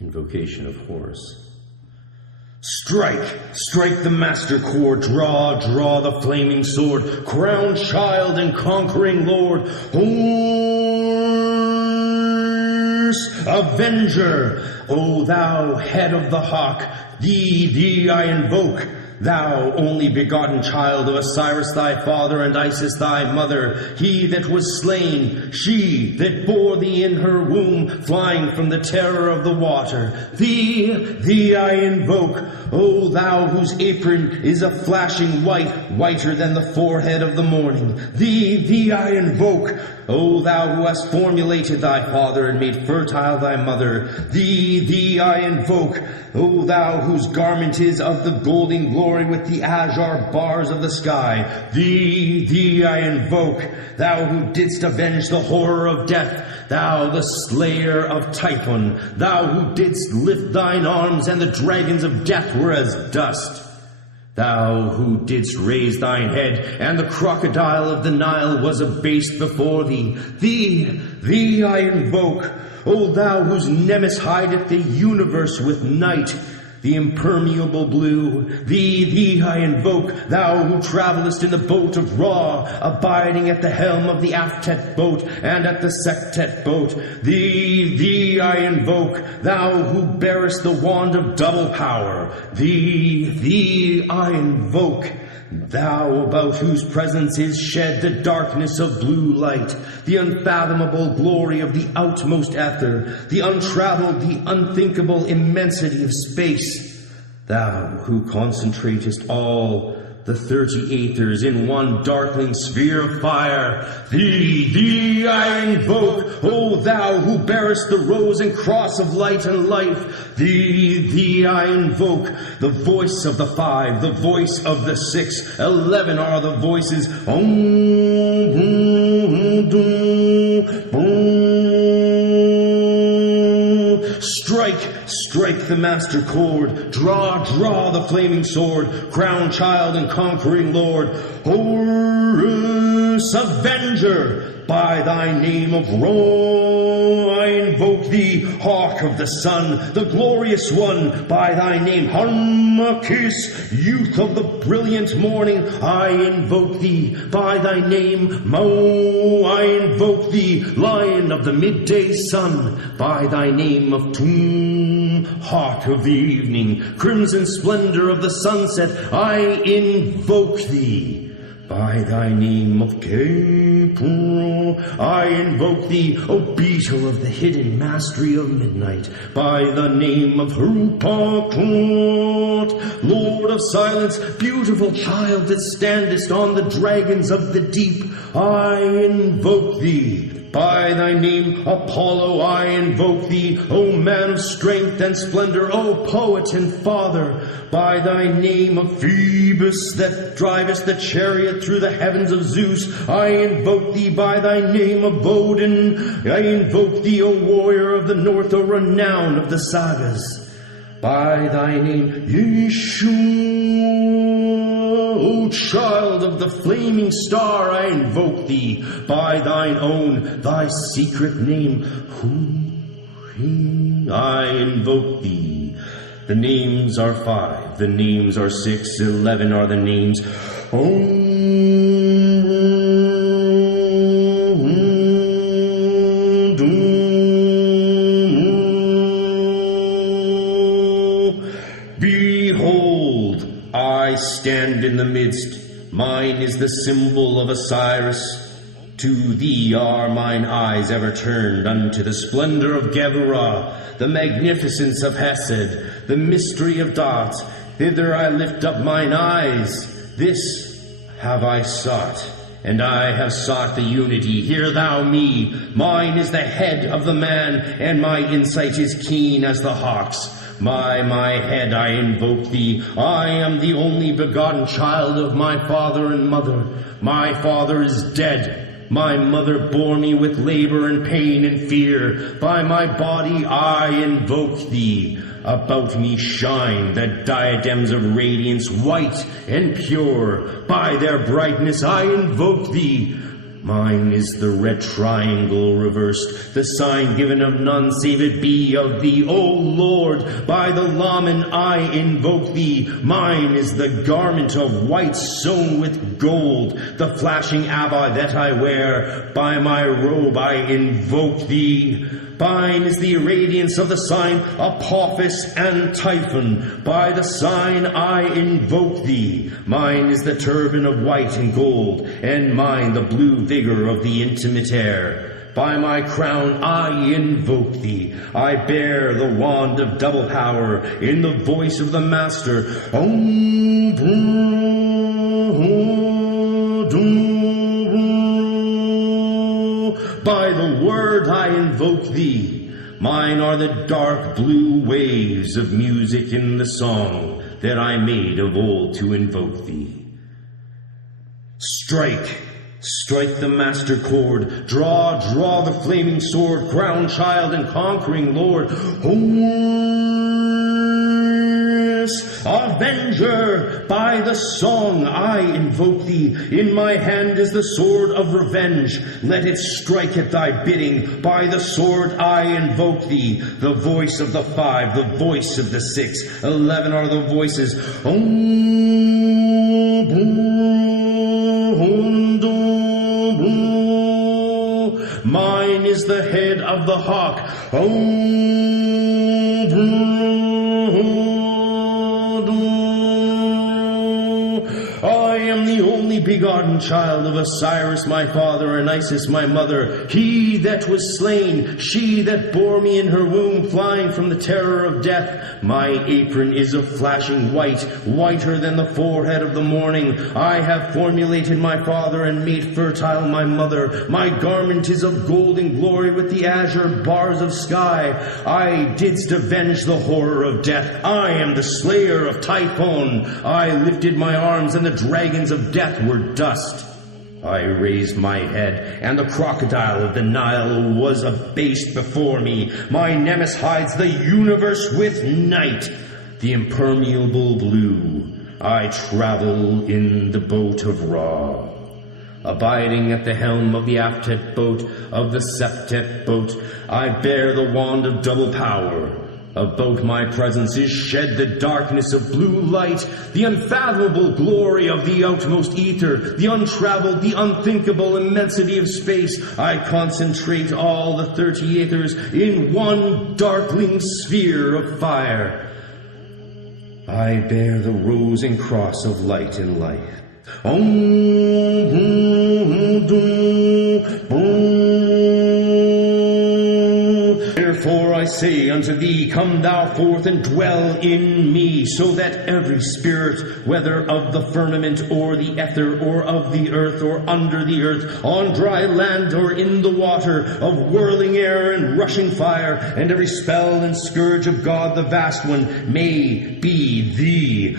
Invocation of Horus. Strike! Strike the master chord, draw the flaming sword, crowned child and conquering lord, Horus Avenger! O thou head of the hawk, thee I invoke, thou only begotten child of Osiris thy father and Isis thy mother, he that was slain, she that bore thee in her womb, flying from the terror of the water. Thee I invoke, O thou whose apron is a flashing white, whiter than the forehead of the morning. Thee I invoke, O thou who hast formulated thy father and made fertile thy mother. Thee I invoke, O thou whose garment is of the golden glory with the azure bars of the sky. Thee I invoke, thou who didst avenge the horror of death, thou the slayer of Typhon, thou who didst lift thine arms and the dragons of death were as dust. Thou who didst raise thine head, and the crocodile of the Nile was abased before thee. Thee I invoke, O thou whose nemesis hideth the universe with night, the impermeable blue. Thee I invoke, thou who travellest in the boat of Ra, abiding at the helm of the Aftet boat and at the Sektet boat. Thee I invoke, thou who bearest the wand of double power. Thee I invoke, thou about whose presence is shed the darkness of blue light, the unfathomable glory of the outmost ether, the untraveled, the unthinkable immensity of space. Thou who concentratest all the 30 aethers in one darkling sphere of fire. Thee I invoke, O thou who bearest the rose and cross of light and life. Thee I invoke, the voice of the 5, the voice of the 6, 11 are the voices. Strike the master chord, draw the flaming sword, crown child and conquering lord, Horus Avenger, by thy name of Ra I invoke thee, hawk of the sun, the glorious one, by thy name Harmachis, youth of the brilliant morning, I invoke thee, by thy name Mo, I invoke thee, lion of the midday sun, by thy name of Tum, hawk of the evening, crimson splendor of the sunset, I invoke thee. By thy name of Capro, I invoke thee, O beetle of the hidden mastery of midnight. By the name of Harupakot, Lord of silence, beautiful child that standest on the dragons of the deep, I invoke thee. By thy name, Apollo, I invoke thee, O man of strength and splendor, O poet and father. By thy name of Phoebus, that drivest the chariot through the heavens of Zeus, I invoke thee. By thy name of Odin, I invoke thee, O warrior of the north, O renown of the sagas. By thy name, Yeshua, O child of the flaming star, I invoke thee. By thine own, thy secret name, Hu, I invoke thee. The names are 5, the names are 6, 11 are the names. Behold, I stand in the midst. Mine is the symbol of Osiris. To thee are mine eyes ever turned, unto the splendor of Geburah, the magnificence of Hesed, the mystery of Dot. Thither I lift up mine eyes. This have I sought, and I have sought the unity. Hear thou me. Mine is the head of the man, and my insight is keen as the hawk's. My head, I invoke thee. I am the only begotten child of my father and mother. My father is dead. My mother bore me with labor and pain and fear. By my body I invoke thee. About me shine the diadems of radiance, white and pure. By their brightness I invoke thee. Mine is the red triangle reversed, the sign given of none save it be of thee, O Lord. By the Laman I invoke thee. Mine is the garment of white sewn with gold, the flashing abba that I wear. By my robe I invoke thee. Mine is the radiance of the sign Apophis and Typhon. By the sign I invoke thee. Mine is the turban of white and gold, and mine the blue vigor of the intimate air. By my crown I invoke thee. I bear the wand of double power in the voice of the Master. By the word I invoke thee. Mine are the dark blue waves of music in the song that I made of old to invoke thee. Strike, strike the master chord, draw, draw the flaming sword, crowned child and conquering Lord. Horus, avenger, by the song I invoke thee. In my hand is the sword of revenge. Let it strike at thy bidding. By the sword I invoke thee. The voice of the 5, the voice of the 6, 11 are the voices. Mine is the head of the hawk. I am the only begotten child of Osiris my father and Isis my mother, he that was slain, she that bore me in her womb, flying from the terror of death. My apron is of flashing white, whiter than the forehead of the morning. I have formulated my father and made fertile my mother. My garment is of golden glory with the azure bars of sky. I didst avenge the horror of death. I am the slayer of Typhon. I lifted my arms, and the dragons of death were dust. I raised my head, and the crocodile of the Nile was abased before me. My nemesis hides the universe with night, the impermeable blue. I travel in the boat of Ra, abiding at the helm of the aftet boat, of the septet boat. I bear the wand of double power. About my presence is shed the darkness of blue light, the unfathomable glory of the outmost ether, the untraveled, the unthinkable immensity of space. I concentrate all the 30 aethers in one darkling sphere of fire. I bear the rose and cross of light and life. Therefore I say unto thee, come thou forth and dwell in me, so that every spirit, whether of the firmament or the ether, or of the earth or under the earth, on dry land or in the water, of whirling air and rushing fire, and every spell and scourge of God the Vast One, may be thee.